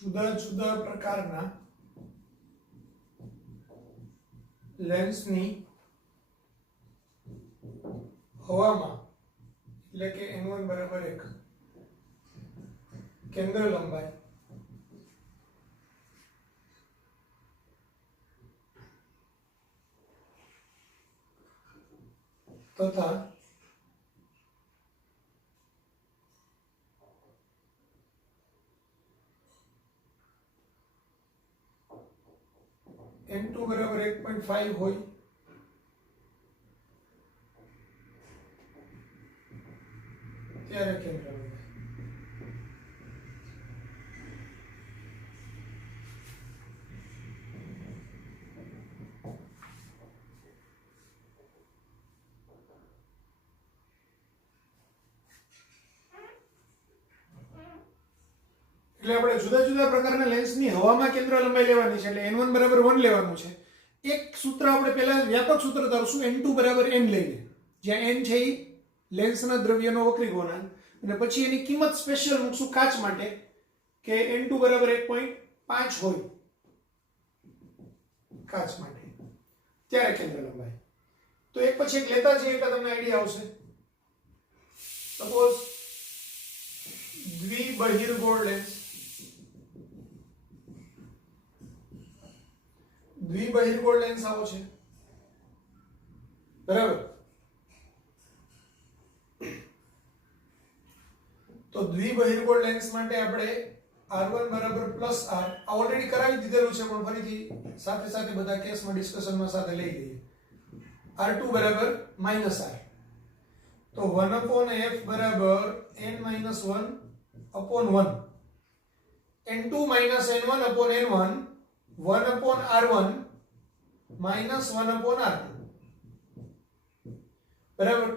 જુદા જુદા પ્રકારના લેન્સની હવામાં એટલે કે n1 બરાબર 1 કેન્દ્ર લંબાઈ તથા n2 બરાબર 1.5 હોય ત્યારે કેન્દ્ર લંબાઈ એટલે આપણે જુદા જુદા પ્રકારના લેન્સની હવામાં કેન્દ્ર લંબાઈ લેવાની છે એટલે n1 બરાબર 1 લેવાનું છે એક સૂત્ર આપણે પહેલા વ્યાપક સૂત્ર ધારશું n2 બરાબર n લઈને જ્યાં n છે એ લેન્સના દ્રવ્યનો વક્રી ગુણાંક અને પછી એની કિંમત સ્પેશિયલ મૂકશું કાચ માટે કે n2 બરાબર 1.5 હોય કાચ માટે ત્યારે કેન્દ્ર લંબાઈ તો એક પછી એક લેતા જઈએ એટલે તમને આઈડિયા આવશે સપોઝ દ્વિબહિર્ગોળ લેન્સ દ્વિબહિર્ગોળ લેન્સ આવો છે બરાબર તો દ્વિબહિર્ગોળ લેન્સ માટે આપણે r1 બરાબર પ્લસ r ઓલરેડી કરાવી દીધેલું છે પણ ફરીથી સાથે સાથે બધા કેસમાં ડિસ્કશનમાં સાથે લઈ લઈએ r2 બરાબર માઈનસ r તો 1/f બરાબર n-1 upon 1 n2 minus n1 upon n1 1 upon r1 minus 1 upon r2 બરાબર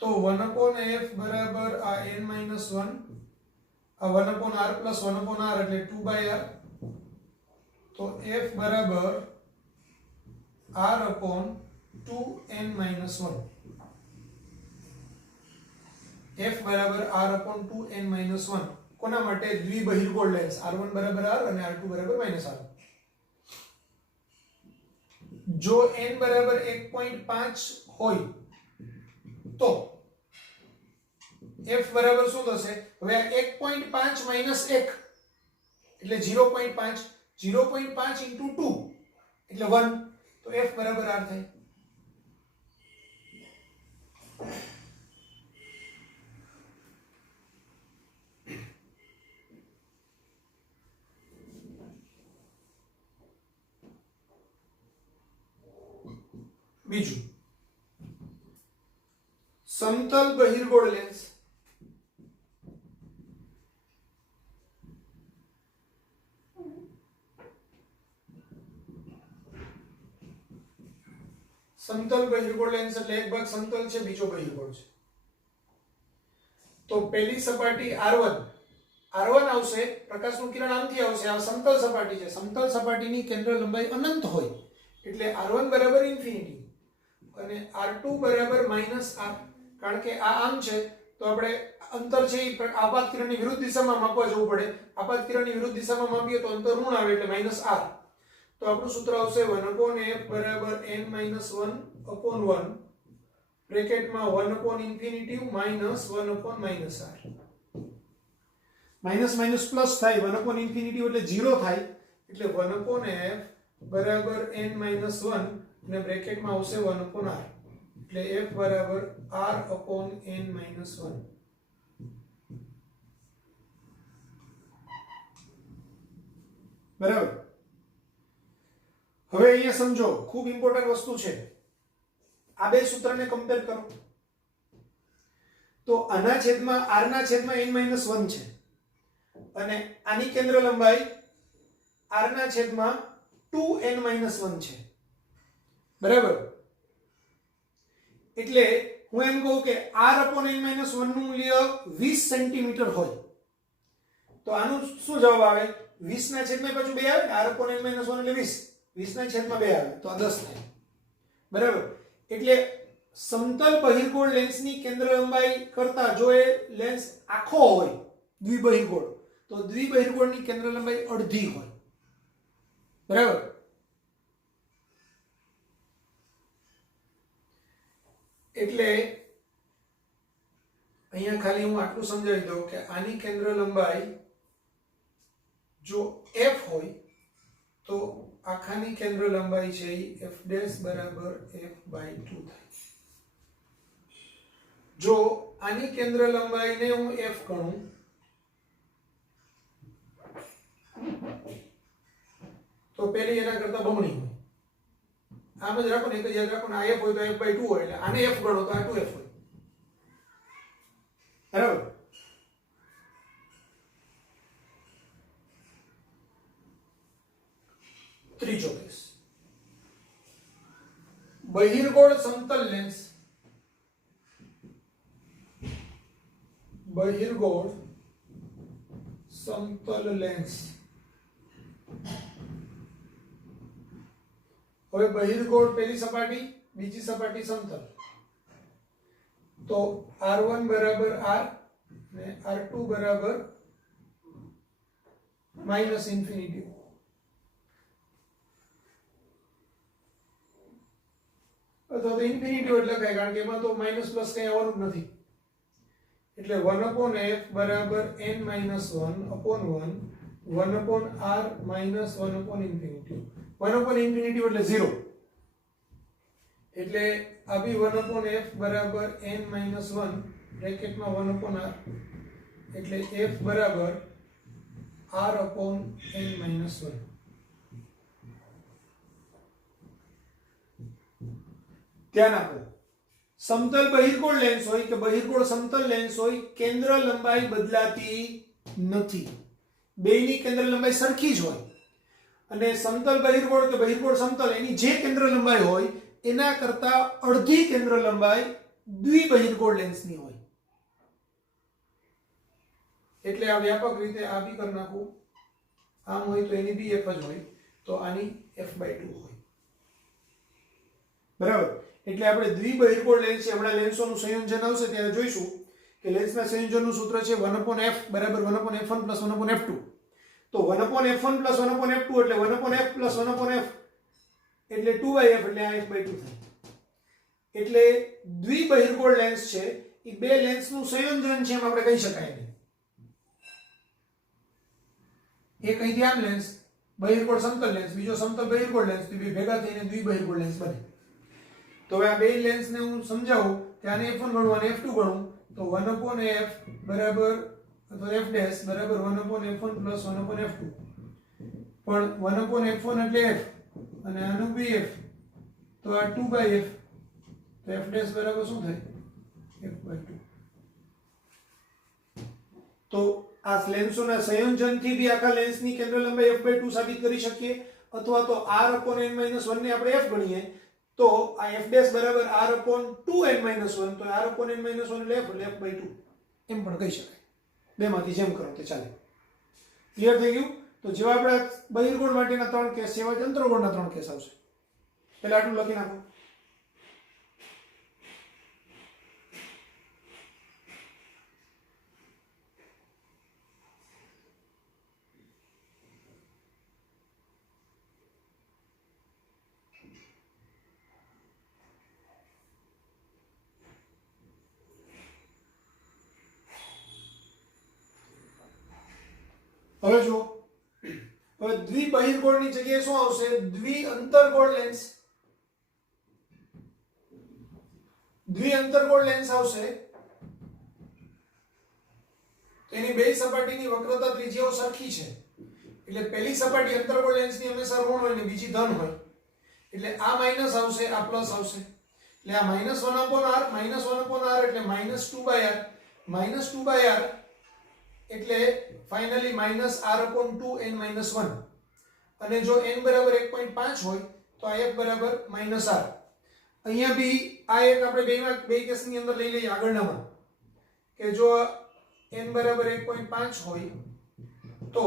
તો 1 upon f બરાબર આ n minus 1 આ 1 upon r plus 1 upon r એટલે 2 by r તો f બરાબર r upon 2n minus 1 f બરાબર r upon 2n minus 1 કોના માટે દ્વિબહિર્ગોળ લેન્સ r1 બરાબર r અને r2 બરાબર -r જો n બરાબર 1.5 હોય તો f બરાબર શું થશે હવે આ 1.5 minus 1 એટલે 0.5 0.5 into 2 એટલે 1 તો f બરાબર r થાય બીજું સમતલ બહિર્ગોળ લેન્સ સમતલ બહિર્ગોળ લેન્સ એટલે એક ભાગ સમતલ છે બીજો બહિર્ગોળ છે તો પહેલી સપાટી r1 આવશે પ્રકાશનું કિરણ આમથી આવશે આ સમતલ સપાટી છે સમતલ સપાટીની કેન્દ્ર લંબાઈ અનંત હોય એટલે r1 બરાબર ઇન્ફિનિટી અને r2 બરાબર -r કારણ કે આ આમ છે તો આપણે અંતર છે એ આપાત કિરણની વિરુદ્ધ દિશામાં માપવા જવું પડે આપાત કિરણની વિરુદ્ધ દિશામાં માપીએ તો અંતર ઋણ આવે એટલે -r તો આપણું સૂત્ર આવશે 1/f બરાબર n-1 upon 1 બ્રેકેટમાં 1 upon infinity minus 1 upon -r minus minus plus થાય 1 upon infinity એટલે 0 થાય એટલે 1 upon f બરાબર n-1 અને બ્રેકેટમાં આવશે 1 upon r એટલે f બરાબર r upon n-1 બરાબર હવે અહીંયા સમજો ખૂબ ઇમ્પોર્ટન્ટ વસ્તુ છે આ બે સૂત્રને કમ્પેર કરો તો આના છેદમાં r ના છેદમાં n-1 છે અને આની કેન્દ્ર લંબાઈ r ના છેદમાં 2n-1 છે, બરાબર. એટલે હું એમ કહું કે r/n-1 નું મૂલ્ય 20 સેન્ટીમીટર હોય તો આનું શું જવાબ આવે? 20 ના છેદમાં પાછું 2 આવે ને, r/n-1 એટલે 20, 20 ના છેદમાં 2 આવે તો આ 10 થાય, બરાબર. એટલે સમતલ બહિર્ગોળ લેન્સની કેન્દ્ર લંબાઈ કરતા જો એ લેન્સ આખો હોય દ્વિબહિર્ગોળ, તો દ્વિબહિર્ગોળની કેન્દ્ર લંબાઈ અડધી હોય, બરાબર. એટલે અહીંયા ખાલી હું આટલું સમજાવી દઉં કે આની કેન્દ્ર લંબાઈ જો f હોય તો આખાની કેન્દ્ર લંબાઈ છે એ f' બરાબર f/2 થાય. જો આની કેન્દ્ર લંબાઈને હું f ગણું તો પેલી એના કરતા બમણી હોય. આમ જ રાખો ને, એક જ યાદ રાખો ને, આ f હોય તો f/2 હોય, એટલે આને f ગણો તો આ 2f હોય, બરાબર. ત્રીજો કેસ, બહિર્ગોળ સમતલ લેન્સ, બહિર્ગોળ સમતલ લેન્સ. હવે બહિર્ગોળ પેલી સપાટી, બીજી સપાટી સમતલ, તો r1 બરાબર r અને r2 બરાબર માઇનસ ઇન્ફિનિટી. અથવા તો ઇન્ફિનિટી એટલે કઈ, કારણ કે એમાં તો માઇનસ પ્લસ કઈ આવવાનું જ નથી. એટલે 1/f બરાબર n-1/1 1/r minus 1/infinity. 1/infinity એટલે 0. એટલે આ બી 1/f બરાબર n-1 બ્રેકેટમાં 1/r, એટલે f બરાબર r/n-1. ધ્યાન આપો, સમતલ બહિર્ગોળ લેન્સ હોય કે બહિર્ગોળ સમતલ લેન્સ હોય, કેન્દ્ર લંબાઈ બદલાતી નથી, બેયની કેન્દ્ર લંબાઈ સરખી જ હોય. અને સમતલ બહિર્ગોળ કે બહિર્ગોળ સમતલ એની જે કેન્દ્ર લંબાઈ હોય એના કરતા અડધી કેન્દ્ર લંબાઈ દ્વિબહિર્ગોળ લેન્સની હોય. એટલે આ વ્યાપક રીતે આ બી કરી નાખું, આમ હોય તો એની બી f જ હોય, તો આની f/2 હોય, બરાબર. એટલે આપણે દ્વિબહિર્ગોળ લેન્સ છે, હમણાં લેન્સોનું સંયોજન આવશે ત્યારે જોઈશું કે લેન્સના સંયોજનનું સૂત્ર છે 1/f બરાબર 1/f1 + 1/f2. તો 1/f1 + 1/f2 એટલે 1/f + 1/f એટલે 2/f, એટલે આ f/2 થાય. એટલે દ્વિબહિર્ગોળ લેન્સ છે એ બે લેન્સનું સંયોજન છે એમ આપણે કહી શકાય નહીં. એક અહીંથી આમ લેન્સ બહિર્ગોળ સમતલ લેન્સ, બીજો સમતલ બહિર્ગોળ લેન્સ, બે ભેગા થઈને દ્વિબહિર્ગોળ લેન્સ બને. તો હવે આ બે લેન્સને હું સમજાવું કે આને f1 ગણું અને f2 ગણું, તો 1/f બરાબર અથવા f' બરાબર 1/f1 + 1/f2. પણ 1/f1 એટલે f અને આનું બી f, તો આ 2/f, તો f' બરાબર શું થાય? f/2. તો આ લેન્સોના સંયોજનથી બી આખા લેન્સની કેન્દ્ર લંબાઈ f/2 સાબિત કરી શકીએ, અથવા તો r/n-1 ને આપણે f ગણીએ તો આ f' બરાબર r/2n-1, તો r/n-1 એટલે f, એટલે f/2 એમ પણ કહી શકાય. બેમાંથી જેમ કરો તે ચાલે. ક્લિયર થઈ ગયું? તો જેવા આપણા બહિર્ગોળ માટેના 3 કેસ છે, એવા જ અંતર્ગોળના 3 કેસ આવશે. પહેલા આટલું લખી નાખો. હવે જો, હવે દ્વિબહિર્ગોળની જગ્યાએ શું આવશે? દ્વિઅંતરગોળ લેન્સ. દ્વિઅંતરગોળ લેન્સ આવશે. એની બે સપાટીની વક્રતા ત્રિજ્યાઓ સરખી છે, એટલે પહેલી સપાટી અંતર્ગોળ લેન્સની હંમેશા ઋણ હોય ને બીજી ધન હોય, એટલે આ માઈનસ આવશે, આ પ્લસ આવશે, એટલે આ -1/r -1/r એટલે -2/r -2/r એટલે ફાઇનલી -r/2n-1. અને જો n બરાબર 1.5 હોય તો આ f બરાબર -r. અહીંયા બી આ એક આપણે બે કેસની અંદર લઈ લઈએ આગળનામાં કે જો n બરાબર 1.5 હોય તો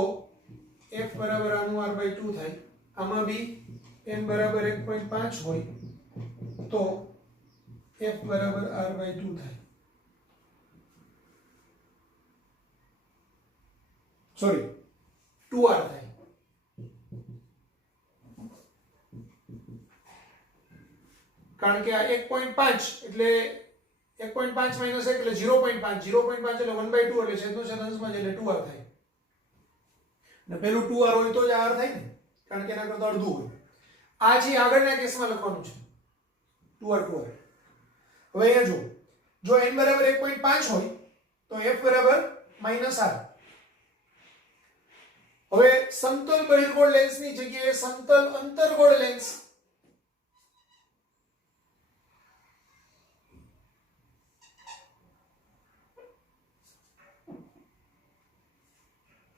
f બરાબર આનું r/2 થાય. આમાં બી n બરાબર 1.5 હોય તો f બરાબર r/2 થાય. સોરી 2r થાય. કારણ કે આ 1.5 એટલે 1.5 માઈનસ 1 એટલે 0.5 0.5 એટલે 1/2 એટલે છેદનો છેદ અંશમાં એટલે 2r થાય. ને પેલું 2r હોય તો જ r થાય ને, કારણ કે એના કરતા અડધું હોય. આ જે આગળના કેસમાં લખવાનું છે 2r. હવે અહીંયા જો n બરાબર 1.5 હોય તો f બરાબર -r. હવે સમતલ બહિર્ગોળ લેન્સની જગ્યાએ સમતલ અંતર્ગોળ લેન્સ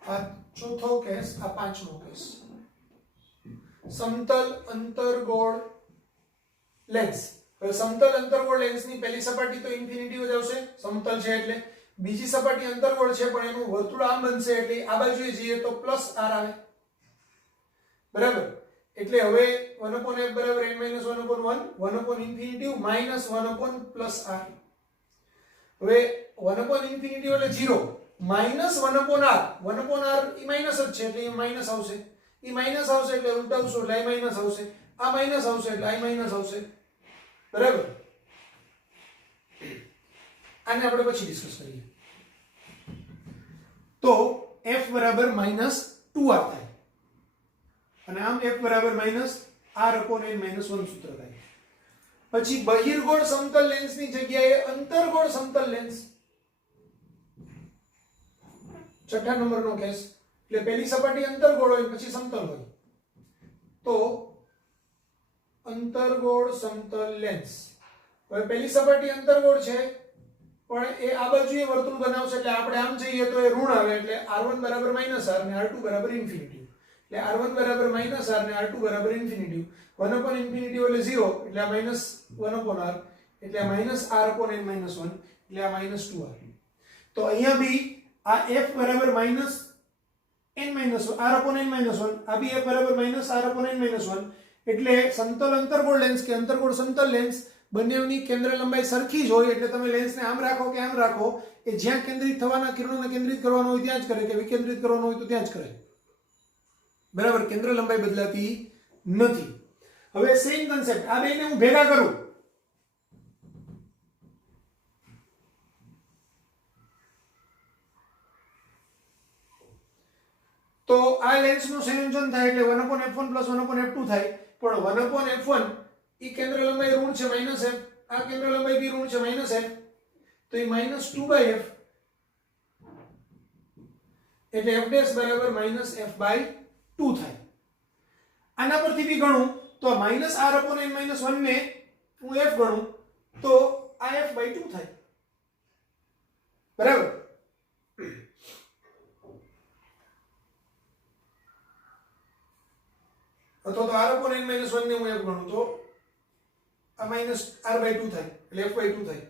આ ચોથો કેસ, આ પાંચમો કેસ. સમતલ અંતર્ગોળ લેન્સ. હવે સમતલ અંતર્ગોળ લેન્સની પહેલી સપાટી તો ઇન્ફિનિટી જ આવશે, સમતલ છે એટલે. બીજી સપાટી અંતર્ગોળ છે પણ એનું વર્તુળ આમ બનશે એટલે આ બાજુએ જઈએ તો +r આવે. બરાબર. એટલે હવે 1/f બરાબર n - 1/1 1/∞ - 1/+r. હવે 1/∞ એટલે 0 -1/r. 1/r ઈ માઈનસ જ છે એટલે એ માઈનસ આવશે. ઈ માઈનસ આવશે એટલે ઉલટાવશું એટલે આ માઈનસ આવશે. આ માઈનસ આવશે એટલે આ માઈનસ આવશે. બરાબર. આને આપણે પછી ડિસ્કસ કરીએ. તો f બરાબર -2r થાય અને આમ f બરાબર -r/n - 1 સૂત્ર થાય. પછી બહિર્ગોળ સમતલ લેન્સની જગ્યાએ અંતર્ગોળ સમતલ લેન્સ. છઠ્ઠા નંબરનો કેસ. એટલે પહેલી સપાટી અંતર્ગોળ હોય પછી સમતલ હોય તો અંતર્ગોળ સમતલ લેન્સ. હવે પહેલી સપાટી અંતર્ગોળ છે પણ એ આ બાજુએ વર્તુળ બનાવશે એટલે આપણે આમ જઈએ તો એ ઋણ આવે એટલે r1 બરાબર -r અને r2 બરાબર ∞. એટલે r1 બરાબર -r અને r2 બરાબર ∞. 1/∞ એટલે 0 એટલે આ -1/r એટલે આ -r/n - 1 એટલે આ -2r. તો અહીંયા બી આ f બરાબર -n - 1 r/n - 1 આ બી f બરાબર -r/n - 1 એટલે સમતલ અંતર્ગોળ લેન્સ કે અંતર્ગોળ સમતલ લેન્સ બંનેની કેન્દ્ર લંબાઈ સરખી જ હોય એટલે તમે લેન્સને આમ રાખો કે આમ રાખો એ જ્યાં કેન્દ્રિત થવાના કિરણોને કેન્દ્રિત કરવાનો હોય ત્યાં જ કરે કે વિકેન્દ્રિત કરવાનો હોય તો ત્યાં જ કરે. બરાબર. કેન્દ્ર લંબાઈ બદલાતી નથી. હવે સેમ કન્સેપ્ટ આ બેને હું ભેગા કરું તો આ લેન્સનું સંયોજન થાય એટલે 1/f1 + 1/f2 થાય. પણ 1/f1 ઈ કેન્દ્ર લંબાઈ ઋણ છે -f, આ કેન્દ્ર લંબાઈ બી ઋણ છે -f તો એ -2/f એટલે f' બરાબર -f/2 થાય. આના પરથી બી ગણું તો -r/n - 1 ને હું f ગણું તો આ f/2 થાય. બરાબર. અથવા તો r/n - 1 ને હું f ગણું તો આ -r/2 થાય એટલે f/2 થાય.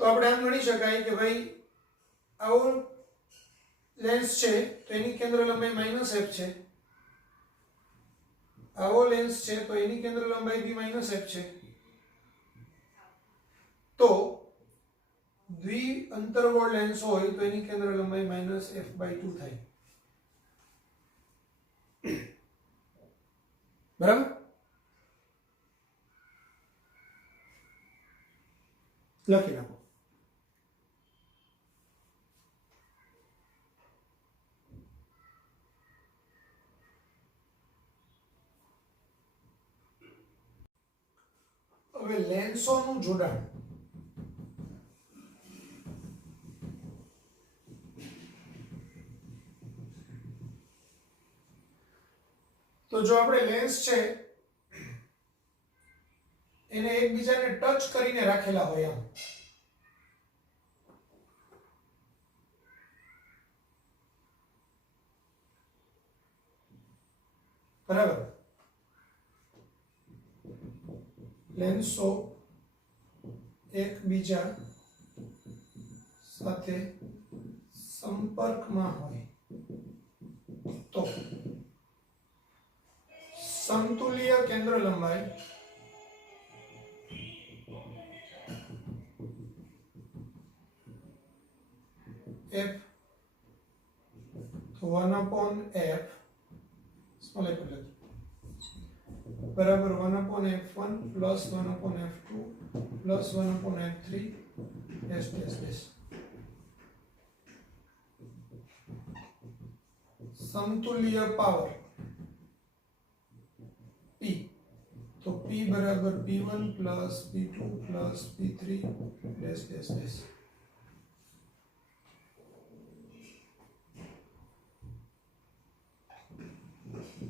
તો આપણે આમ ગણી શકાય કે ભાઈ આવો લેન્સ છે તો એની કેન્દ્ર લંબાઈ -f છે. આવો લેન્સ છે તો એની કેન્દ્ર લંબાઈ બી -f છે. તો દ્વિ અંતર્ગોળ લેન્સ હોય તો એની કેન્દ્ર લંબાઈ -f/2 થાય. બરાબર. લખી નાખો. હવે લેન્સોનું જોડાણ. તો જો આપણે લેન્સ છે એને એકબીજાને ટચ કરીને રાખેલા હોય આમ બરાબર લેન્સો એકબીજા સાથે સંપર્કમાં હોય તો સમતુલ્ય કેન્દ્ર લંબાઈ f તો 1/f small f बराबर 1/f1 plus 1/f2 plus 1/f3 dash dash dash समतुल्य पावर P तो P बराबर P1 plus P2 plus P3 dash dash dash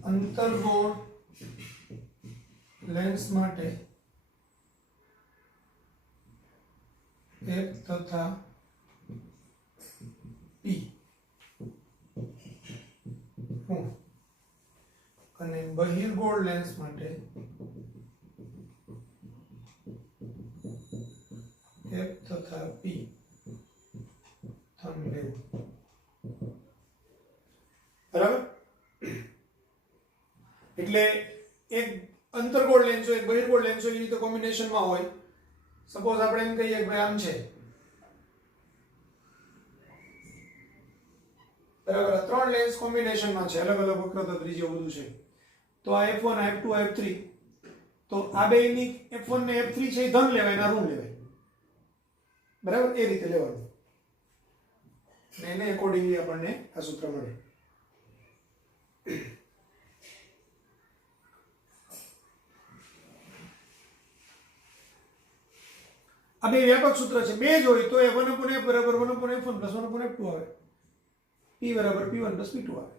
अंतर रोड लेंस माटे F तथा P અને બહિર્ગોળ લેન્સ માટે F તથા P થંબ લેવું બરાબર એટલે એક અંતર્ગોળ લેન્સ હોય એક બહિર્ગોળ લેન્સ હોય એની તો કોમ્બિનેશનમાં હોય સપોઝ આપણે એમ કહીએ કે ભાઈ આમ છે બરાબર ત્રણ લેન્સ કોમ્બિનેશનમાં છે અલગ અલગ વક્રતા ત્રિજ્યા બધું છે તો આ f1 આ f2 આ f3 તો આ બેની f1 ને f3 છે એ ધન લેવાય ના ઋણ લેવાય બરાબર એ રીતે લેવાનું ને એને અકોર્ડિંગલી આપણને આ સૂત્ર મળે આ બે વ્યાપક સૂત્ર છે બે જ હોય તો એ 1/f બરાબર 1/f1 plus 1/f2 આવે p બરાબર p1 plus p2 આવે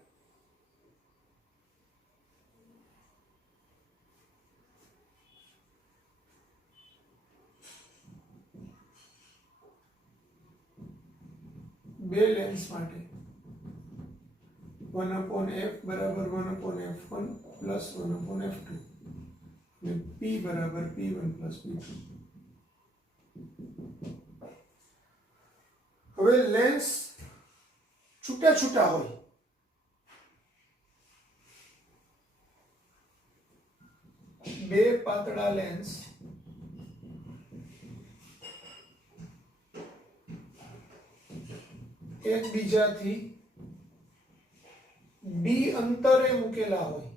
બે લેન્સ માટે 1/f બરાબર 1/f1 plus 1/f2 અને p બરાબર p1 plus p2 હવે લેન્સ છૂટા છૂટા હોય બે પાતળા લેન્સ એકબીજાથી d અંતરે મૂકેલા હોય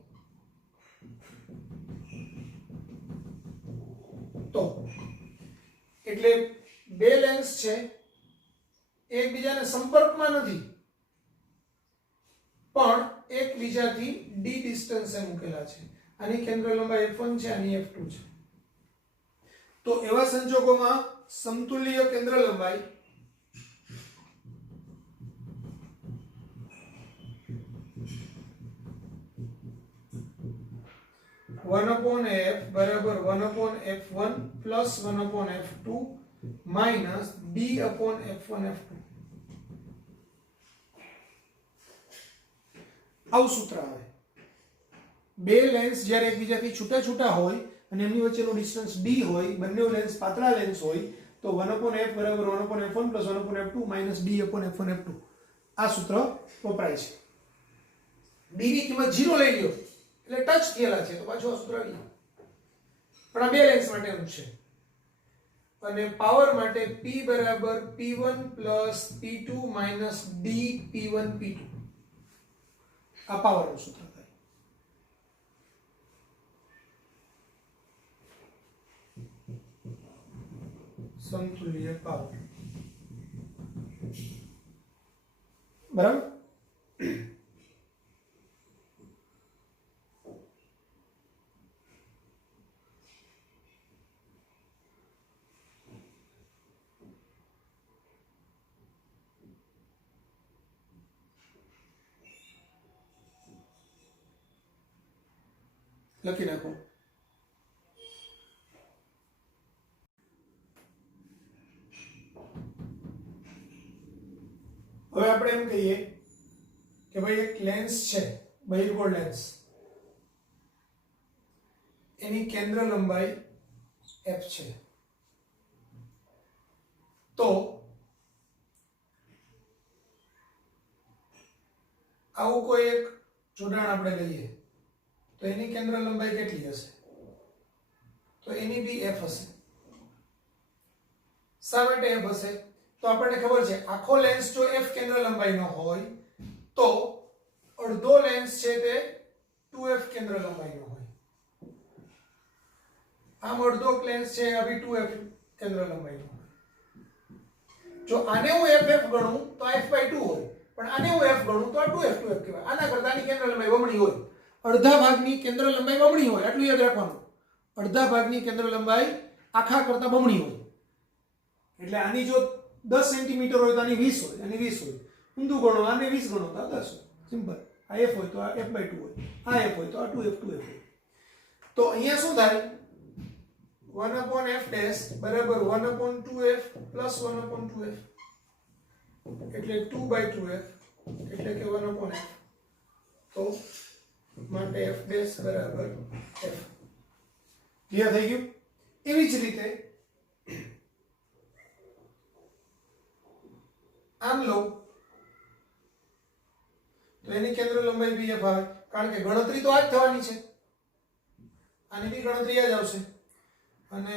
તો એટલે બે લેન્સ છે એકબીજાને સંપર્કમાં નથી પણ એકબીજાથી d ડિસ્ટન્સે મૂકેલા છે આની કેન્દ્ર લંબાઈ f1 છે આની f2 છે તો એવા સંજોગોમાં સમતુલ્ય કેન્દ્ર લંબાઈ (1/f બરાબર 1/f1 plus 1/f2 minus d/f1 f2 આવું સૂત્ર આવે બે લેન્સ જ્યારે એકબીજાથી છૂટા છૂટા હોય અને એમની વચ્ચેનો ડિસ્ટન્સ d હોય બંને લેન્સ પાતળા લેન્સ હોય તો 1/f બરાબર 1/f1 plus 1/f2 minus d/f1 f2 આ સૂત્ર વપરાય છે d ની કિંમત 0 લઈ લ્યો એટલે ટચ થયેલા છે તો પાછો આ સૂત્ર આવી જાય પણ આ બે લેન્સ માટેનું છે અને પાવર માટે p બરાબર p1 plus p2 minus d p1 p2 આ પાવરનું સૂત્ર થાય સમતુલ્ય પાવર બરાબર લખી નાખો હવે આપણે એમ કહીએ કે ભાઈ એક લેન્સ છે બહિર્ગોળ લેન્સ એની કેન્દ્ર લંબાઈ f છે. તો આવું કોઈ એક જોડાણ આપણે લઈએ તો એની કેન્દ્ર લંબાઈ કેટલી હશે? તો એની બી f હશે. શા માટે f હશે? તો આપણને ખબર છે આખો લેન્સ જો f કેન્દ્ર લંબાઈનો હોય તો અડધો લેન્સ છે તે 2f કેન્દ્ર લંબાઈનો હોય. આમ અડધો લેન્સ છે આ બી 2f કેન્દ્ર લંબાઈનો હોય. જો આને હું ff ગણું તો આ f/2 હોય, પણ આને હું f ગણું તો આ 2f કહેવાય. આના કરતા આની કેન્દ્ર લંબાઈ બમણી હોય. અડધા ભાગની કેન્દ્ર લંબાઈ બમણી હોય, આટલું યાદ રાખવાનું. અડધા ભાગની કેન્દ્ર લંબાઈ આખા કરતા બમણી હોય. એટલે આની જો 10 સેન્ટીમીટર હોય તો આની 20 હોય, આની 20 હોય. ઊંધું ગણો, આને 20 ગણો તો આ 10 હોય. સિમ્પલ. આ f હોય તો આ f/2 હોય, આ f હોય તો આ 2f હોય. તો અહીંયા શું થાય? 1/f ડેશ બરાબર 1/2f પ્લસ 1/2f એટલે 2/2f એટલે કે 1/f. તો માટે f ડેશ બરાબર f. ક્લિયર થઈ ગયું? એવી જ રીતે આમ લો તો એની કેન્દ્ર લંબાઈ બી f આવે, કારણ કે ગણતરી તો આ જ થવાની છે. આની બી ગણતરી આ જ આવશે. અને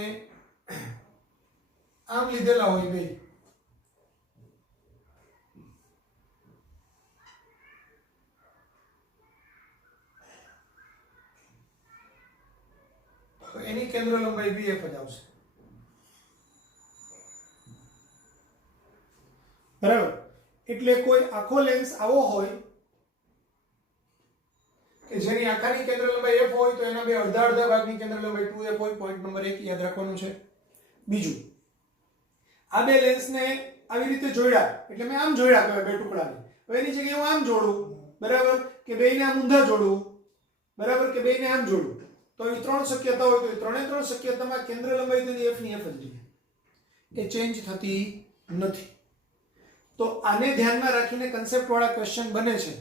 આમ લીધેલા હોય બે તો એની કેન્દ્ર લંબાઈ bf જ આવશે. બરાબર. એટલે કોઈ આખો લેન્સ આવો હોય કે જેની આખાની કેન્દ્ર લંબાઈ f હોય તો એના બે અડધા અડધા ભાગની કેન્દ્ર લંબાઈ 2f હોય. પોઈન્ટ નંબર 1 યાદ રાખવાનું છે. બીજું, આ બે લેન્સને આવી રીતે જોડ્યા એટલે મેં આમ જોડ્યા કહેવાય બે ટુકડાને. હવે એની જગ્યાએ હું આમ જોડું, બરાબર, કે બેયને આમ ઊંધા જોડું, બરાબર, કે બેયને આમ જોડું. તો એ ત્રણ શક્યતા હોય તો એ ત્રણ શક્યતામાં કેન્દ્ર લંબાઈ તેની f ની f જ રહે. એ ચેન્જ થતી નથી. તો આને ધ્યાનમાં રાખીને કન્સેપ્ટ વાળા ક્વેશ્ચન બને છે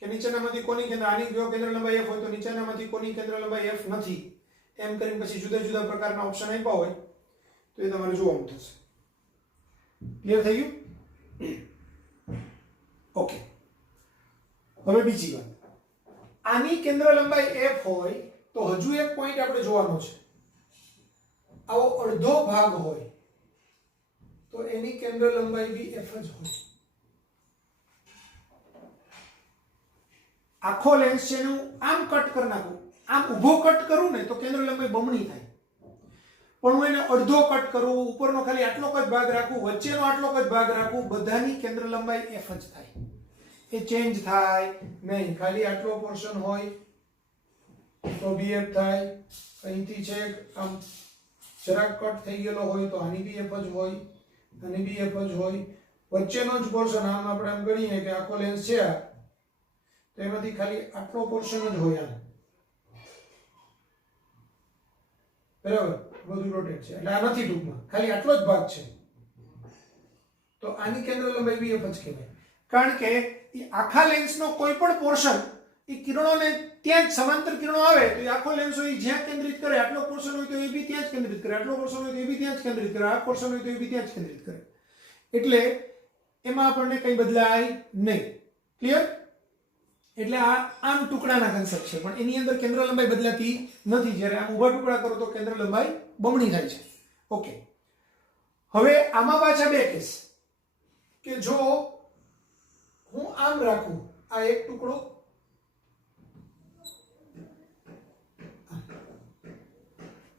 કે નીચેનામાંથી કોની કેન્દ્ર, આની જો કેન્દ્ર લંબાઈ f હોય તો નીચેનામાંથી કોની કેન્દ્ર લંબાઈ f નથી, એમ કરીને પછી જુદા જુદા પ્રકારના ઓપ્શન આપ્યા હોય તો એ તમારે જોવાનું થશે. ક્લિયર થઈ ગયું? ઓકે. હવે બીજી વાત, આની કેન્દ્ર લંબાઈ f હોય તો હજુ એક પોઈન્ટ આપણે જોવાનો છે. આવો અડધો ભાગ હોય તો એની કેન્દ્ર લંબાઈ બી f જ હોય. આખો લેન્સ છે હું આમ કટ કરી નાખું, આમ ઊભો કટ કરું ને તો કેન્દ્ર લંબાઈ બમણી થાય. પણ હું એને અડધો કટ કરું, ઉપરનો ખાલી આટલો જ ભાગ રાખું, વચ્ચેનો આટલો જ ભાગ રાખું, બધાની કેન્દ્ર લંબાઈ f જ થાય. એ ચેન્જ થાય નહીં. ખાલી આટલો પોર્શન હોય તો bf થાય, અહીંથી છે આમ જરાક કટ થઈ ગયેલો હોય તો આની બી f જ હોય, આની બી f જ હોય. વચ્ચેનો જ પોર્શન આમ આપણે એમ ગણીએ કે આખો લેન્સ છે આ, તો એમાંથી ખાલી આટલો પોર્શન જ હોય આમ, બરાબર, બધું રોટેટ છે એટલે આ નથી, ટૂંકમાં ખાલી આટલો જ ભાગ છે. તો આની કેન્દ્ર લંબાઈ bf જ કહેવાય. કારણ કે એ આખા લેન્સનો કોઈ પણ પોર્શન એ કિરણોને ત્યાં જ સમાંતર કિરણો આવે તો એ આખો લેન્સ હોય જ્યાં કેન્દ્રિત કરે, આટલો પોર્શન હોય તો એ બી ત્યાં જ કેન્દ્રિત કરે, આટલો પોર્શન હોય તો એ બી ત્યાં જ કેન્દ્રિત કરે, આ પોર્શન હોય તો એ બી ત્યાં જ કેન્દ્રિત કરે. એટલે એમાં આપણને કંઈ બદલાય નહીં. ક્લિયર? એટલે આ આમ ટુકડાના કન્સેપ્ટ છે, પણ એની અંદર કેન્દ્ર લંબાઈ બદલાતી નથી. જ્યારે આમ ઊભા ટુકડા કરો તો કેન્દ્ર લંબાઈ બમણી થાય છે. ઓકે. હવે આમાં પાછા બે કેસ કે જો હું આમ રાખું, આ એક ટુકડો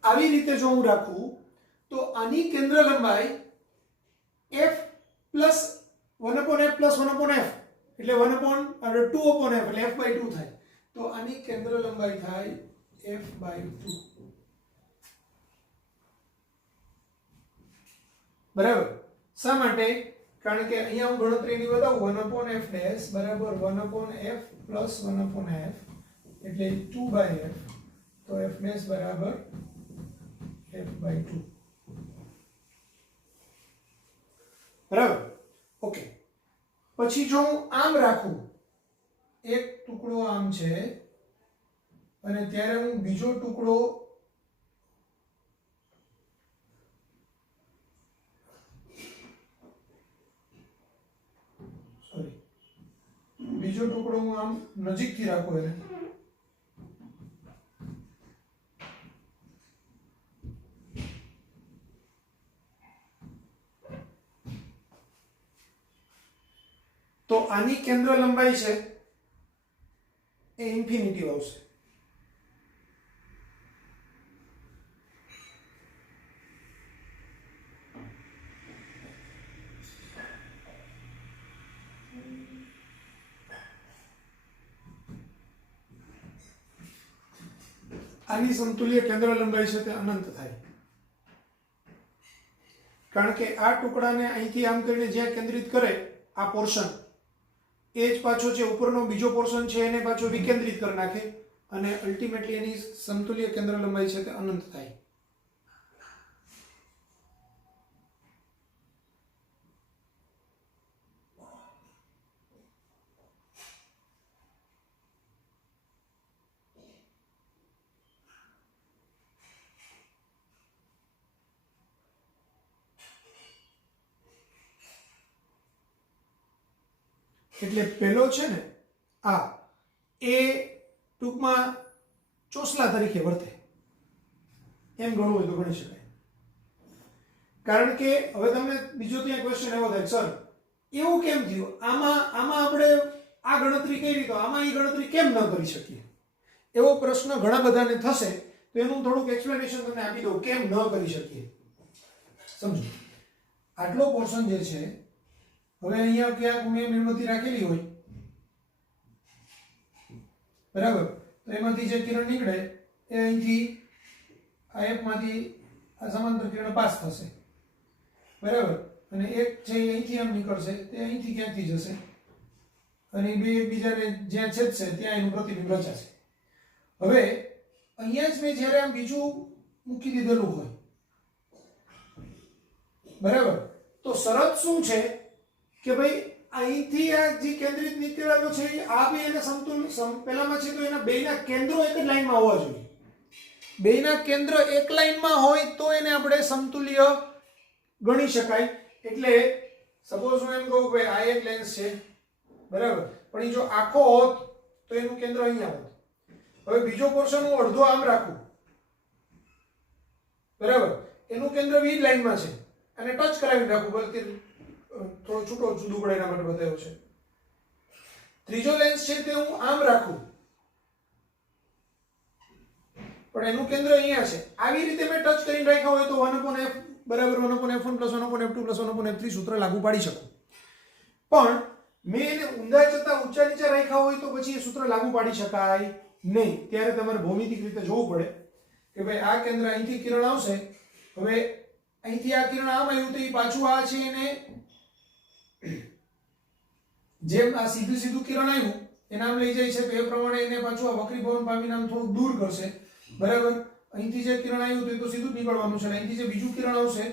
આવી રીતે જો હું રાખું તો આની કેન્દ્ર લંબાઈ f plus 1/f plus 1/f એટલે 1/2/f એટલે f/2 થાય. તો આની કેન્દ્ર લંબાઈ થાય f/2. બરાબર. શા માટે? કારણ કે અહીંયા હું ગણતરીની બતાવું 1/f ડેશ બરાબર 1/f પ્લસ 1/f એટલે 2/f. તો f ડેશ બરાબર f/2. બરાબર. ઓકે. પછી જો હું આમ રાખું, એક ટુકડો આમ છે અને ત્યારે હું બીજો ટુકડો બીજો ટુકડો હું આમ નજીકથી રાખું એને, તો આની કેન્દ્ર લંબાઈ છે એ ઇન્ફિનિટી આવશે. આની સમતુલ્ય કેન્દ્ર લંબાઈ છે તે અનંત થાય, કારણ કે આ ટુકડાને અહીંથી આમ કરીને જ્યાં કેન્દ્રિત કરે આ પોર્શન, એ જ પાછો જે ઉપરનો બીજો પોર્શન છે એને પાછો વિકેન્દ્રિત કરી નાખે અને અલ્ટિમેટલી એની સમતુલ્ય કેન્દ્ર લંબાઈ છે તે અનંત થાય. એટલે પહેલો છે ને આ એ ટૂંકમાં ચોસલા તરીકે વર્તે એમ ગણવું હોય તો ગણી શકાય. કારણ કે હવે તમને બીજો ત્યાં ક્વેશ્ચન એવો થાય, સર એવું કેમ થયું, આમાં આપણે આ ગણતરી કરી તો આમાં એ ગણતરી કેમ ન કરી શકીએ? એવો પ્રશ્ન ઘણા બધાને થશે, તો એનું થોડુંક એક્સપ્લેનેશન તમને આપી દઉં કેમ ન કરી શકીએ. સમજો, આટલો પોર્શન જે છે, હવે અહીંયા ક્યાંક મેં મીણબત્તી રાખેલી હોય, બરાબર, તો એમાંથી જે કિરણ નીકળે એ અહીંથી આ એકમાંથી આ સમાંતર કિરણ પાસ થશે, બરાબર, અને એક છે એ અહીંથી આમ નીકળશે, તે અહીંથી ક્યાંકથી જશે અને બે એકબીજાને જ્યાં છેદશે ત્યાં એનું પ્રતિબિંબ રચાશે. હવે અહીંયા જ મેં જ્યારે આમ બીજું મૂકી દીધેલું હોય, બરાબર, તો શરત શું છે કે ભાઈ અહીંથી આ જે કેન્દ્રિત નીકળેલો છે આ બે એને પેલામાં છે તો એના બેના કેન્દ્રો એક જ લાઈનમાં હોવા જોઈએ. બેના કેન્દ્ર એક લાઈનમાં હોય તો એને આપણે સમતુલ્ય ગણી શકાય. એટલે સપોઝ હું એમ કહું કે આ એક લેન્સ છે, બરાબર, પણ એ જો આખો હોત તો એનું કેન્દ્ર અહીંયા હોત. હવે બીજો પોર્શન હું અડધો આમ રાખું, બરાબર, એનું કેન્દ્ર વી લાઈનમાં છે અને ટચ કરાવી રાખું, બલકે થોડો છૂટો જુદું પડે એના માટે બતાવ્યો છે. ત્રીજો લેન્સ છે તે હું આમ રાખું પણ એનું કેન્દ્ર અહીંયા છે. આવી રીતે મેં ટચ કરીને રાખ્યા હોય તો 1/f બરાબર 1/f1 + 1/f2 + 1/f3 સૂત્ર લાગુ પાડી શકું. પણ મેં એને ઊંધા જતા ઊંચા નીચે રાખ્યા હોય તો પછી એ સૂત્ર લાગુ પાડી શકાય નહીં. ત્યારે તમારે ભૌમિતિક રીતે જોવું પડે કે ભાઈ આ કેન્દ્ર અહીંથી કિરણ આવશે, હવે અહીંથી આ કિરણ આમ આવ્યું તો એ પાછું આ છે એને જેમ આ સીધું કિરણ આવ્યું એને આમ લઈ જાય છે તો એ પ્રમાણે એને પાછું આ વક્રીભવન પામીને આમ થોડું દૂર કરશે, બરાબર. અહીંથી જે કિરણ આવ્યું તો એ તો સીધું જ નીકળવાનું છે, અહીંથી જે બીજું કિરણ આવશે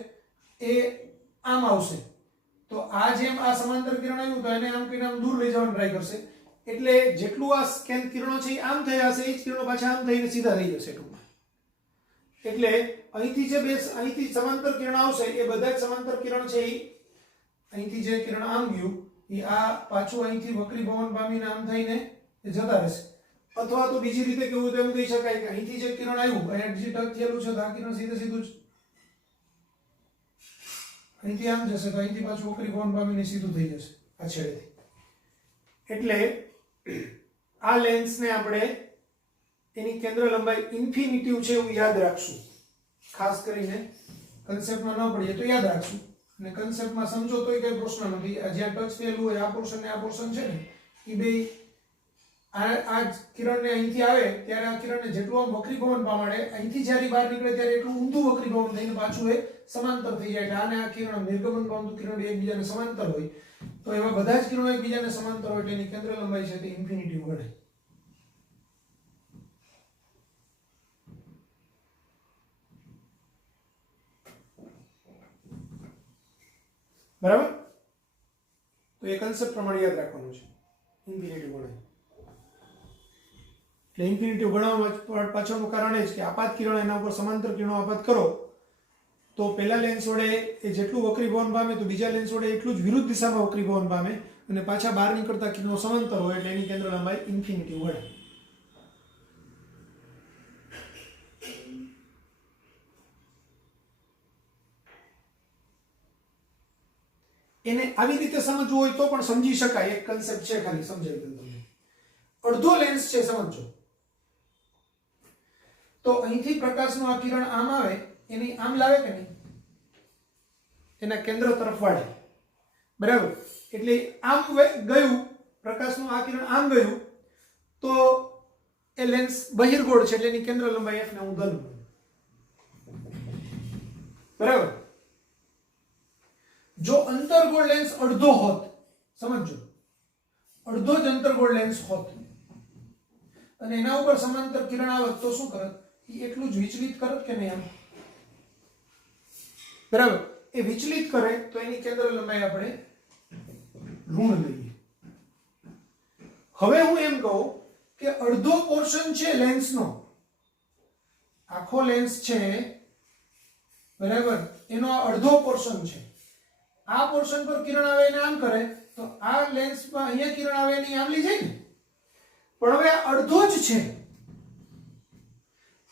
એ આમ આવશે, તો આ જેમ આ સમાંતર કિરણ આવ્યું તો એને આમ કરીને આમ દૂર લઈ જવાનું ટ્રાય કરશે. એટલે જેટલું આ કિરણો છે એ આમ થયા હશે, એ જ કિરણો પાછા આમ થઈને સીધા થઈ જશે ટૂંકમાં. એટલે અહીંથી જે અહીંથી સમાંતર કિરણ આવશે એ બધા જ સમાંતર કિરણ છે એ અહીંથી જે કિરણ આમ ગયું એ આ પાછું અહીંથી વક્રીભવન પામીને આમ થઈને જતા રહેશે. અથવા તો બીજી રીતે કેવું તો એમ કહી શકાય કે અહીંથી જે કિરણ આવ્યું અહીંયા જે ટચ થયેલું છે તો આ કિરણ સીધું જ અહીંથી આમ જશે તો અહીંથી પાછું વક્રીભવન પામીને સીધું થઈ જશે આ છેડેથી. એટલે આ લેન્સને આપણે એની કેન્દ્ર લંબાઈ ઇન્ફિનિટિવ છે એવું યાદ રાખશું. ખાસ કરીને કન્સેપ્ટમાં ન પડીએ તો યાદ રાખશું, અને કન્સેપ્ટમાં સમજો તોય કઈ પ્રશ્ન નથી. જ્યાં ટચ થયેલું હોય આ પોર્શન ને આ પોર્શન છે ને એ બે આ કિરણને અહીંથી આવે ત્યારે આ કિરણને જેટલું આમ વક્રીભવન પામે અહીંથી જ્યારે બહાર નીકળે ત્યારે એટલું ઊંધું વક્રીભવન થઈને પાછું એ સમાંતર થઈ જાય. એટલે આને આ કિરણ નિર્ગમન પામતું કિરણ એકબીજાને સમાંતર હોય તો એવા બધા જ કિરણો એકબીજાને સમાંતર હોય એટલે એની કેન્દ્ર લંબાઈ છે તે ઇન્ફિનિટી ગણાય. બરાબર, તો એ કન્સેપ્ટ પ્રમાણે યાદ રાખવાનું છે. ઇન્ફિનિટી ગણાય એટલે ઇન્ફિનિટી ગણવા પાછળનું કારણ એ છે કે આપાત કિરણ એના ઉપર સમાંતર કિરણો આપાત કરો તો પહેલા લેન્સ વડે એ જેટલું વક્રીભવન પામે તો બીજા લેન્સ વડે એટલું જ વિરુદ્ધ દિશામાં વક્રીભવન પામે, અને પાછા બહાર નીકળતા કિરણો સમાંતર હોય એટલે એની કેન્દ્ર લંબાઈ ઇન્ફિનિટી મળે. એને આવી રીતે સમજવું હોય તો પણ સમજી શકાય. એક કન્સેપ્ટ છે, ખાલી સમજાવી દઉં તમને. અડધો લેન્સ છે, સમજો. તો અહીંથી પ્રકાશનું આ કિરણ આમ આવે, એની આમ લાવે કે નહીં, એના કેન્દ્ર તરફ વાળે, બરાબર. એટલે આમ ગયું, પ્રકાશનું આ કિરણ આમ ગયું, તો એ લેન્સ બહિર્ગોળ છે એટલે એની કેન્દ્ર લંબાઈ f ને હું ધન, બરાબર. જો અંતર્ગોળ લેન્સ અડધો હોત, સમજો, અડધો જ અંતર્ગોળ લેન્સ હોત અને એના ઉપર સમાંતર કિરણ આવત તો શું કરત? એ એટલું જ વિચલિત કરત કે નહીં? આમ, બરાબર. એ વિચલિત કરે તો એની કેન્દ્ર લંબાઈ આપણે ઋણ લઈએ. હવે હું એમ કહું કે અડધો પોર્શન છે લેન્સનો, આખો લેન્સ છે, બરાબર, એનો આ અડધો પોર્શન છે. આ પોર્શન પર કિરણ આવે એને આમ કરે તો આ લેન્સમાં અહીંયા કિરણ આવે એની આમ લઈ જાય ને. પણ હવે આ અડધો જ છે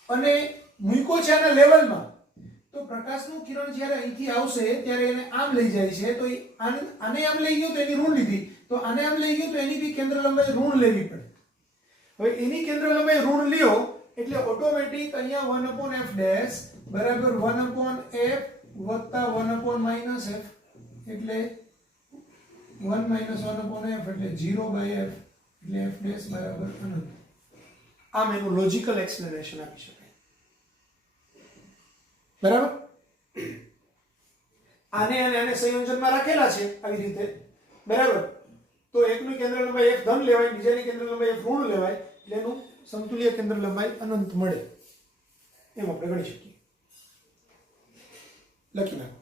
અને મૂકો છે આના લેવલમાં, તો પ્રકાશનું કિરણ જ્યારે અહીંથી આવશે ત્યારે એને આમ લઈ જાય છે. તો આને આમ લઈ ગયો તો એની ઋણ લીધી, તો આને આમ લઈ ગયો તો એની બી કેન્દ્ર લંબાઈ ઋણ લેવી પડે. હવે એની કેન્દ્ર લંબાઈ ઋણ લ્યો એટલે ઓટોમેટિક અહીંયા 1/f ડેશ બરાબર 1/f વત્તા 1/-f એટલે 1 - 1/f એટલે 0/f એટલે f ડેશ બરાબર અનંત. આમ એનું લોજિકલ એક્સપ્લેનેશન આપી શકાય, બરાબર. આને અને આને સંયોજનમાં રાખેલા છે આવી રીતે, બરાબર. તો એકની કેન્દ્ર લંબાઈ f ધન લેવાય, બીજાની કેન્દ્ર લંબાઈ f ઋણ લેવાય એટલે એનું સમતુલ્ય કેન્દ્ર લંબાઈ અનંત મળે, એમ આપણે ગણી શકીએ. લખી નાખો.